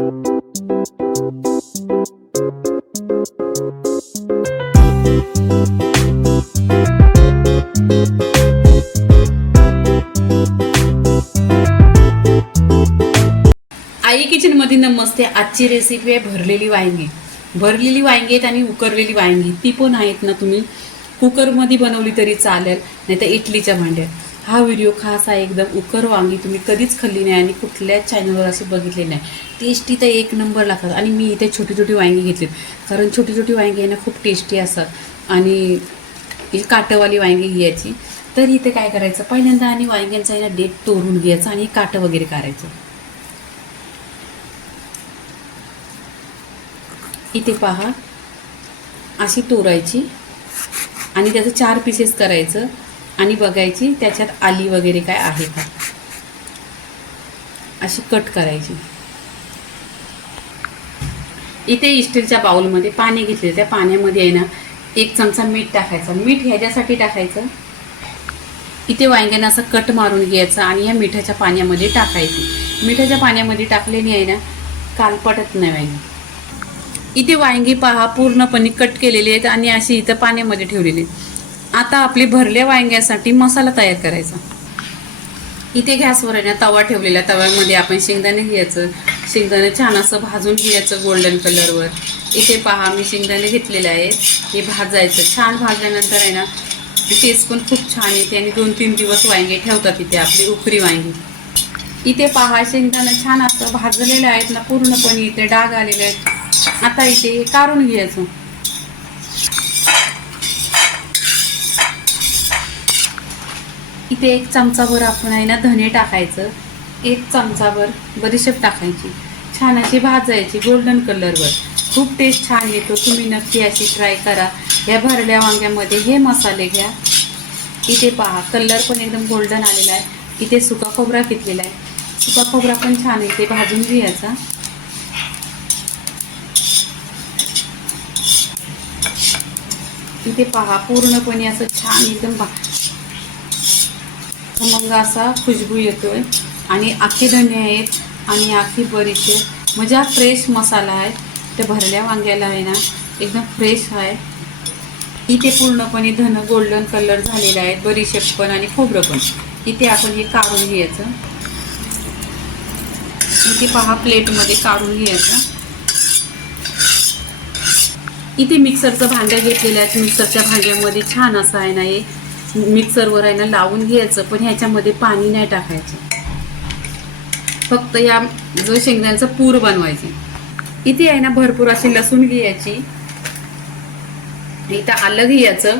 आई kitchen मध्ये नमस्ते. आजची recipe आहे भरलेली वांगी. भरलेली वांगी आहेत आणि उकरलेली वांगी ती पण आहेत ना. तुम्ही कुकरमध्ये बनवली तरी चालेल, नाही तर इडलीच्या भांड्यात. हा व्हिडिओ खास आहे एकदम. उकर वांगी तुम्ही कधीच खाल्ली नाही आणि कुठल्याच चॅनलवर अशी बघितली नाही. टेस्टी तर एक नंबर लागतात. आणि मी इथे छोटी छोटी वांगी घेतलीत, कारण छोटी छोटी वांगी आहे ना खूप टेस्टी असतात आणि काटवाली वांगी घ्यायची. तर इथे काय करायचं, पहिल्यांदा आणि वांग्यांचा आहे ना देठ तोडून घ्यायचं आणि काटं वगैरे काढायचं. इथे पहा, अशी तोडायची आणि त्याचं 4 पीसेस करायचं आणि बघायची त्याच्यात आली वगैरे काय आहे का, अशी कट करायची. इथे स्टीलच्या बाउलमध्ये पाणी घेतले, त्या पाण्यामध्ये आहे ना 1 चमचा मीठ टाकायचं. मीठ ह्याच्यासाठी टाकायचं, इथे वांग्यांना असं कट मारून घ्यायचं आणि ह्या मिठाच्या पाण्यामध्ये टाकायची. मिठाच्या पाण्यामध्ये टाकल्याने आहे ना कालपटत नाही वांगी. इथे वांगी पहा पूर्णपणे कट केलेली आहेत आणि अशी इथं पाण्यामध्ये ठेवलेली. आता आपली भरल्या वांग्यासाठी मसाला तयार करायचा. इथे गॅसवर आहे ना तवा ठेवलेला. तव्यामध्ये आपण शेंगदाणे घ्यायचं. शेंगदाणे छान असं भाजून घ्यायचं गोल्डन कलरवर. इथे पहा मी शेंगदाणे घेतलेले आहेत, हे भाजायचं. छान भाजल्यानंतर आहे ना टेस्ट पण खूप छान येते आणि 2-3 दिवस वांगे ठेवतात इथे आपली उकरी वांगी. इथे पहा शेंगदाणे छान असं भाजलेले आहेत ना पूर्णपणे, इथे डाग आलेले आहेत. आता इथे हे काढून घ्यायचं. इथे 1 चमचाभर आपण आहे ना धने टाकायचं. 1 चमचाभर बडीशेप टाकायची. छान अशी भाजायची गोल्डन कलरवर. खूप टेस्ट छान येतो. तुम्ही नक्की अशी ट्राय करा. या भरल्या वांग्यामध्ये हे मसाले घ्या. इथे पहा कलर पण एकदम गोल्डन आलेला आहे. इथे सुका खोबरा घेतलेला आहे. सुका खोबरा पण छान इथे भाजून घ्यायचा. इथे पहा पूर्णपणे असं छान एकदम खमंग असा खुशबू येतोय. आणि आखे धने आहेत आणि आखी बडीशेप, म्हणजे फ्रेश मसाला आहे. ते भरल्या वांग्याला आहे ना एकदम फ्रेश आहे. इथे पूर्णपणे धन गोल्डन कलर झालेला आहे, बडीशेप पण आणि खोबरं पण. इथे आपण हे काढून घ्यायचं. इथे पहा प्लेटमध्ये काढून घ्यायचं. इथे मिक्सरचं भांडं घेतलेलं आहे. मिक्सरच्या भांड्यामध्ये छान असं आहे ना हे मिक्सरवर आहे ना लावून घ्यायचं. पण ह्याच्यामध्ये पाणी नाही टाकायचं, फक्त या जो शेंगदाण्याचं पूर बनवायची. इथे आहे ना भरपूर अशी लसूण घ्यायची. इथं आलं घ्यायचं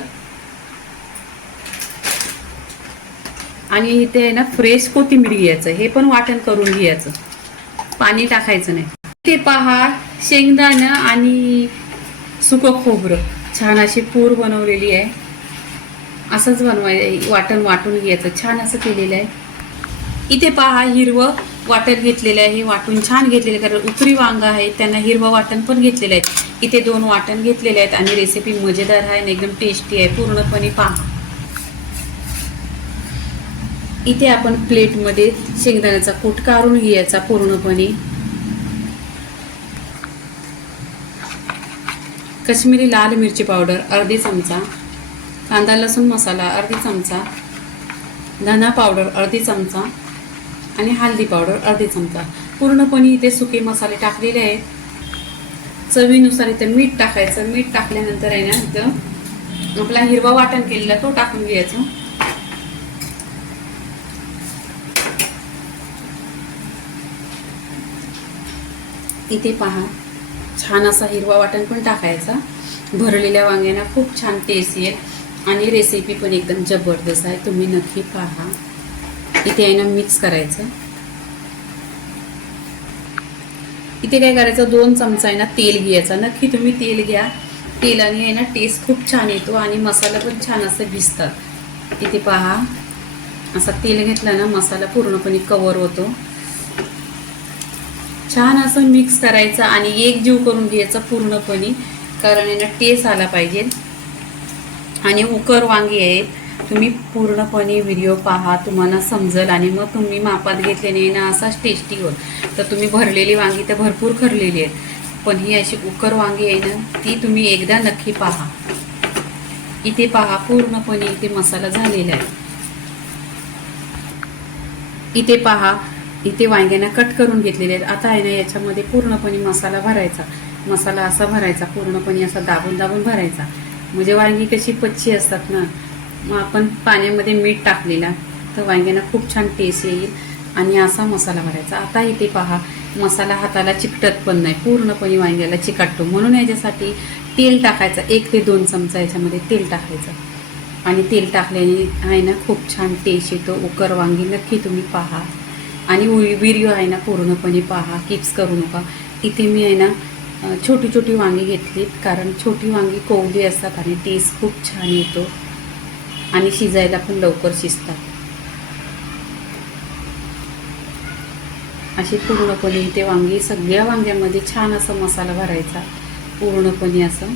आणि इथे आहे ना फ्रेश कोथिंबीर घ्यायचं. हे पण वाटण करून घ्यायचं, पाणी टाकायचं नाही. इथे पहा शेंगदाणं आणि सुकं खोबरं छान अशी पूर बनवलेली आहे. असंच वाटण वाटून घ्यायचं. छान असं केलेलं आहे. इथे पहा हिरवं वाटण घेतलेलं आहे. हे वाटून छान घेतलेलं आहे, कारण उकरी वांग आहे त्यांना हिरवं वाटण पण घेतलेलं आहे. इथे 2 वाटण घेतलेले आहेत आणि रेसिपी मजेदार आहे आणि एकदम टेस्टी आहे. पूर्णपणे पहा. इथे आपण प्लेटमध्ये शेंगदाण्याचा कूट काढून घ्यायचा पूर्णपणे. कश्मीरी लाल मिरची पावडर अर्धी चमचा, कांदा लसूण मसाला अर्धी चमचा, धना पावडर अर्धी चमचा आणि हळदी पावडर अर्धी चमचा. पूर्णपणे इथे सुके मसाले टाकलेले आहेत. चवीनुसार इथे मीठ टाकायचं. मीठ टाकल्यानंतर आहे ना इथं आपला हिरवा वाटण केलेला तो टाकून घ्यायचा. इथे पहा छान असा हिरवा वाटण पण टाकायचा. भरलेल्या वांग्यांना खूप छान टेस्ट येईल आणि रेसिपी पण एकदम जबरदस्त आहे. तुम्ही नक्की पहा. इथे आहे ना मिक्स करायचं. इथे काय करायचं, 2 चमचा आहे ना तेल घ्यायचं. नक्की तुम्ही तेल घ्या. तेलाने आहे ना टेस्ट खूप छान येतो आणि मसाला पण छान असं भिजतात. इथे पहा असा तेल घेतला ना मसाला पूर्णपणे कव्हर होतो. छान असं मिक्स करायचं आणि एकजीव करून घ्यायचं पूर्णपणे, कारण आहे ना टेस्ट आला पाहिजे. आणि उकर वांगी आहेत तुम्ही पूर्णपणे व्हिडिओ पहा, तुम्हाला समजेल आणि मग तुम्ही मापात घेतल्याने ना असाच टेस्टी होत. तर तुम्ही भरलेली वांगी तर भरपूर खरलेली आहेत, पण ही अशी उकर वांगी आहे ना ती तुम्ही एकदा नक्की पहा. इथे पहा पूर्णपणे इथे मसाला झालेला आहे. इथे पहा इथे वांग्यांना कट करून घेतलेले आहेत. आता आहे ना याच्यामध्ये पूर्णपणे मसाला भरायचा. मसाला असा भरायचा, पूर्णपणे असा दाबून दाबून भरायचा. म्हणजे वांगी कशी कच्ची असतात ना, मग आपण पाण्यामध्ये मीठ टाकलेला तर वांग्यांना खूप छान टेस्ट येईल आणि असा मसाला भरायचा. आता इथे पहा मसाला हाताला चिकटत पण नाही, पूर्णपणे वांग्याला चिकटतो. म्हणून याच्यासाठी तेल टाकायचं, 1 ते 2 चमचा याच्यामध्ये तेल टाकायचं आणि तेल टाकल्याने आहे ना खूप छान टेस्ट येतो. उकर वांगी नक्की तुम्ही पहा आणि व्हिडिओ आहे ना पूर्णपणे पहा, किप्स करू नका. इथे मी आहे ना छोटी छोटी वांगी घेतलीत, कारण छोटी वांगी कोवली असतात आणि टेस्ट खूप छान येतो आणि शिजायला पण लवकर शिजतात. अशी पूर्णपणे इथे वांगी सगळ्या वांग्यामध्ये छान असा मसाला भरायचा पूर्णपणे असं.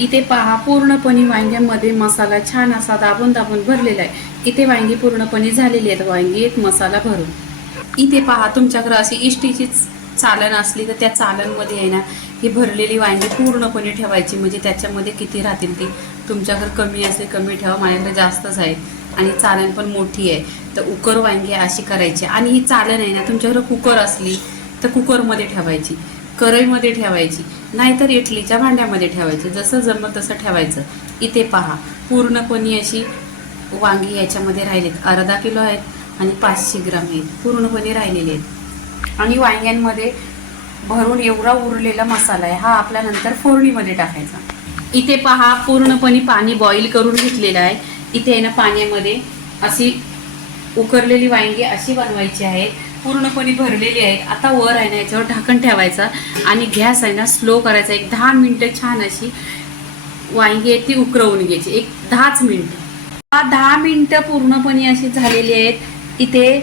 इथे पहा पूर्णपणे वांग्यामध्ये मसाला छान असा दाबून दाबून भरलेला आहे. इथे वांगी पूर्णपणे झालेली आहेत, वांगी एक मसाला भरून. इथे पहा तुमच्याकडे अशी इष्टीची चालन असली तर त्या चालनमध्ये आहे ना ही भरलेली वांगी पूर्णपणे ठेवायची, म्हणजे त्याच्यामध्ये किती राहतील ते. तुमच्याकडे कमी असेल कमी ठेवा, माझ्याकडे जास्तच आहे आणि चालन पण मोठी आहे. तर उकर वांगी अशी करायची आणि ही चालन आहे ना तुमच्याकडे कुकर असली तर कुकरमध्ये ठेवायची, कढईमध्ये ठेवायची, नाहीतर इडलीच्या भांड्यामध्ये ठेवायचं, जसं जमलं तसं ठेवायचं. इथे पहा पूर्णपणे अशी वांगी याच्यामध्ये राहिलेत. अर्धा किलो आहेत आणि 500 ग्राम आहेत, पूर्णपणे राहिलेले आहेत. आणि वांग्यांमध्ये भरून एवढा उरलेला मसाला आहे, हा आपल्या नंतर फोडणीमध्ये टाकायचा. इथे पहा पूर्णपणे पाणी बॉईल करून घेतलेलं आहे. इथे आहे ना पाण्यामध्ये अशी उकरलेली वांगी अशी बनवायची आहे, पूर्णपणे भरलेली आहेत. आता वर आहे ना याच्यावर ढाकण ठेवायचा आणि गॅस आहे ना स्लो करायचा. 10 मिनिटं छान अशी वांगी आहे ती उकरवून घ्यायची, 10च मिनिटं. 10 मिनिटं पूर्णपणे अशी झालेली आहेत. इथे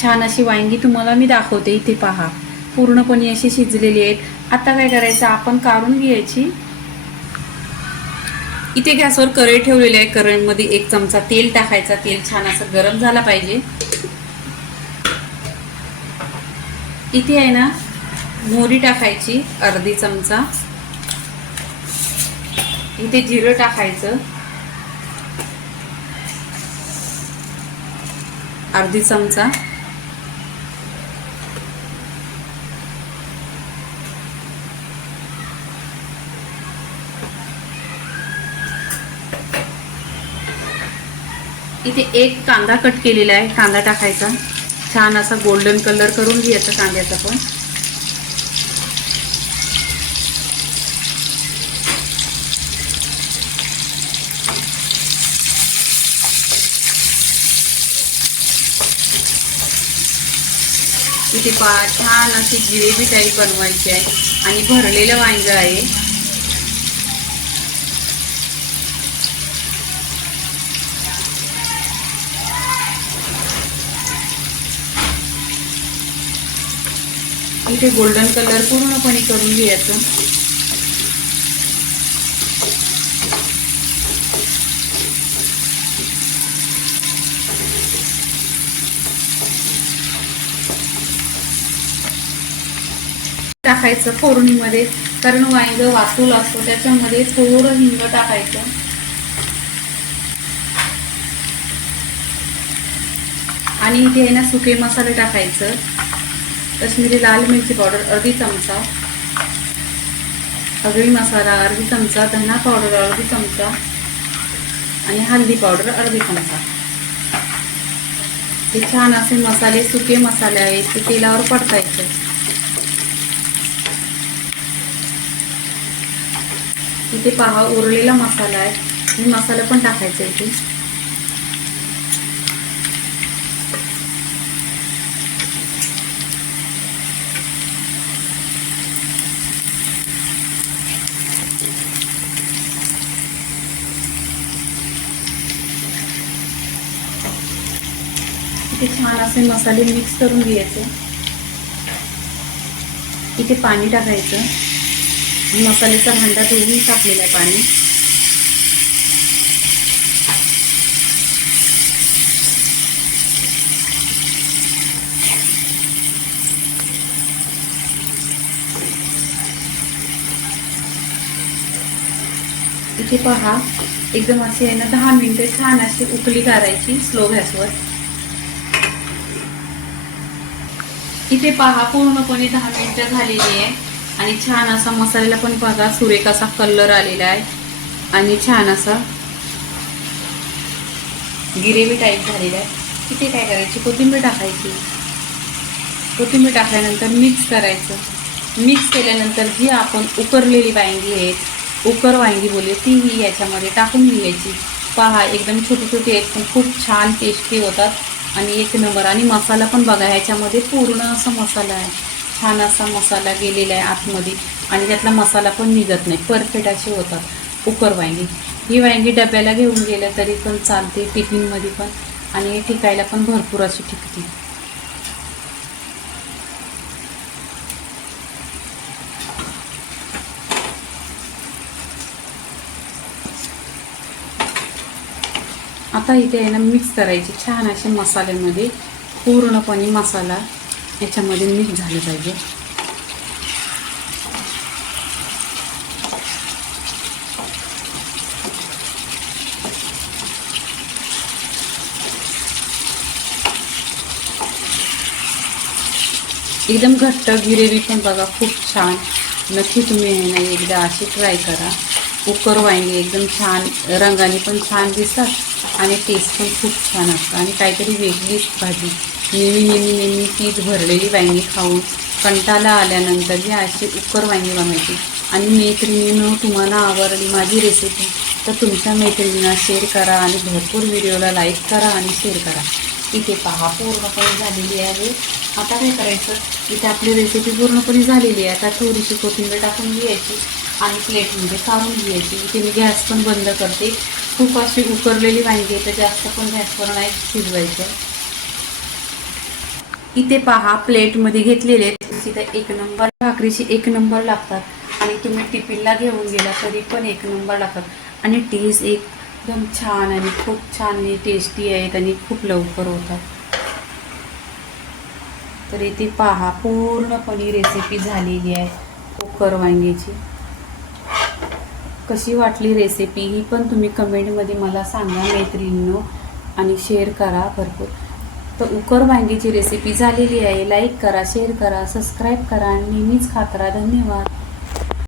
छान अशी वांगी तुम्हाला मी दाखवते. इथे पहा पूर्णपणे अशी शिजलेली आहेत. आता काय करायचं, आपण काढून घ्यायची. इथे गॅसवर कढई ठेवलेली आहे. कढईमध्ये 1 चमचा तेल टाकायचा. तेल छान असं गरम झाला पाहिजे. इथे आहे ना मोहरी टाकायची अर्धी चमचा. इथे जिरं टाकायचं अर्धी चमचा. इथे 1 कांदा कट केलेला आहे, कांदा टाकायचा. छान असा गोल्डन कलर करून घ्यायचा कांद्याचा पण. इथे पहा छान अशी ग्रेव्ही टाईप बनवायची आहे आणि भरलेलं वांगं आहे. इथे गोल्डन कलर पूर्णपणे करून घ्यायचं. टाकायचं फोडणीमध्ये, कारण वांग वातूल असतो त्याच्यामध्ये थोडं हिंग टाकायचं. आणि इथे आहे ना सुके मसाले टाकायचं. काश्मीरी लाल मिरची पावडर अर्धी चमचा, आगरी मसाला अर्धी चमचा, धना पावडर अर्धी चमचा आणि हल्दी पावडर अर्धी चमचा. हे छान असे मसाले सुके मसाले आहेत ते तेलावर परतायचे. इथे पहा उरलेला मसाला आहे, ही मसाला पण टाकायचा इथे. इथे छान असे मसाले मिक्स करून घ्यायचे. इथे पाणी टाकायचं. मसाल्याचा भांडा धुवून टाकलेला आहे पाणी. इथे पहा एकदम असे आहे ना 10 मिनिटे छान अशी उकळी काढायची स्लो गॅसवर. इथे पहा पूर्णपणे 10 मिनिटं झालेली आहे आणि छान असा मसाल्याला पण बघा सुरेख असा कलर आलेला आहे आणि छान असा ग्रेव्ही टाईप झालेला आहे. इथे काय करायची, कोथिंबीर टाकायची. कोथिंबीर टाकल्यानंतर मिक्स करायचं. मिक्स केल्यानंतर जी आपण उकरलेली वांगी आहेत, उकर वांगी बोलले, ती ही याच्यामध्ये टाकून घ्यायची. पहा एकदम छोटी छोटी आहेत पण खूप छान टेस्टी होतात आणि एक नंबर. आणि मसाला पण बघा ह्याच्यामध्ये पूर्ण असा मसाला आहे, छान असा मसाला गेलेला आहे आतमध्ये आणि त्यातला मसाला पण निघत नाही. परफेक्ट असे होतात उकर वांगी. ही वांगी डब्याला घेऊन गेलं तरी पण चालते, टिफिनमध्ये पण, आणि टिकायला पण भरपूर अशी टिकते. आता इथे आहे ना मिक्स करायची छान असे मसाल्यामध्ये. पूर्णपणे मसाला याच्यामध्ये मिक्स झाला पाहिजे. एकदम घट्ट ग्रेव्ही पण बघा खूप छान. नक्की तुम्ही आहे ना एकदा अशी ट्राय करा. उकर वांगी एकदम छान रंगाने पण छान दिसतात आणि टेस्ट पण खूप छान असतं आणि काहीतरी वेगळीच भाजी. नेहमी तीच भरलेली वांगी खाऊन कंटाळा आल्यानंतर ही अशी उकर वांगी बनवायची. आणि मैत्रिणींनो, तुम्हाला आवडली माझी रेसिपी तर तुमच्या मैत्रिणींना शेअर करा आणि भरपूर व्हिडिओला लाईक करा आणि शेअर करा. इथे पहा पूर्णपणे झालेली आहे. आता काय करायचं, इथे आपली रेसिपी पूर्णपणे झालेली आहे. आता थोडीशी कोथिंबीर टाकून घ्यायची आणि प्लेटमध्ये काढून घ्यायची. इथे मी गॅस पण बंद करते. खूप अशी उकरलेली वांगी आहे तर जास्त पण गॅसवर नाही शिजवायचं. इथे पहा प्लेटमध्ये घेतलेले आहेत. तिथे एक नंबर भाकरीची एक नंबर लागतात आणि तुम्ही टिफिनला घेऊन गेला तरी पण एक नंबर लागतात आणि टेस्ट एकदम छान आणि खूप छान आणि टेस्टी आहेत आणि खूप लवकर होतात. तर इथे पहा पूर्णपणे रेसिपी झालेली आहे उकर वांग्याची. कशी वाटली रेसिपी ही पण तुम्ही कमेंटमध्ये मला सांगा मैत्रिणींनो आणि शेअर करा भरपूर. तर उकर वांगीची रेसिपी झालेली आहे. लाईक करा, शेअर करा, सबस्क्राईब करा आणि नेहमीच खात राहा. धन्यवाद.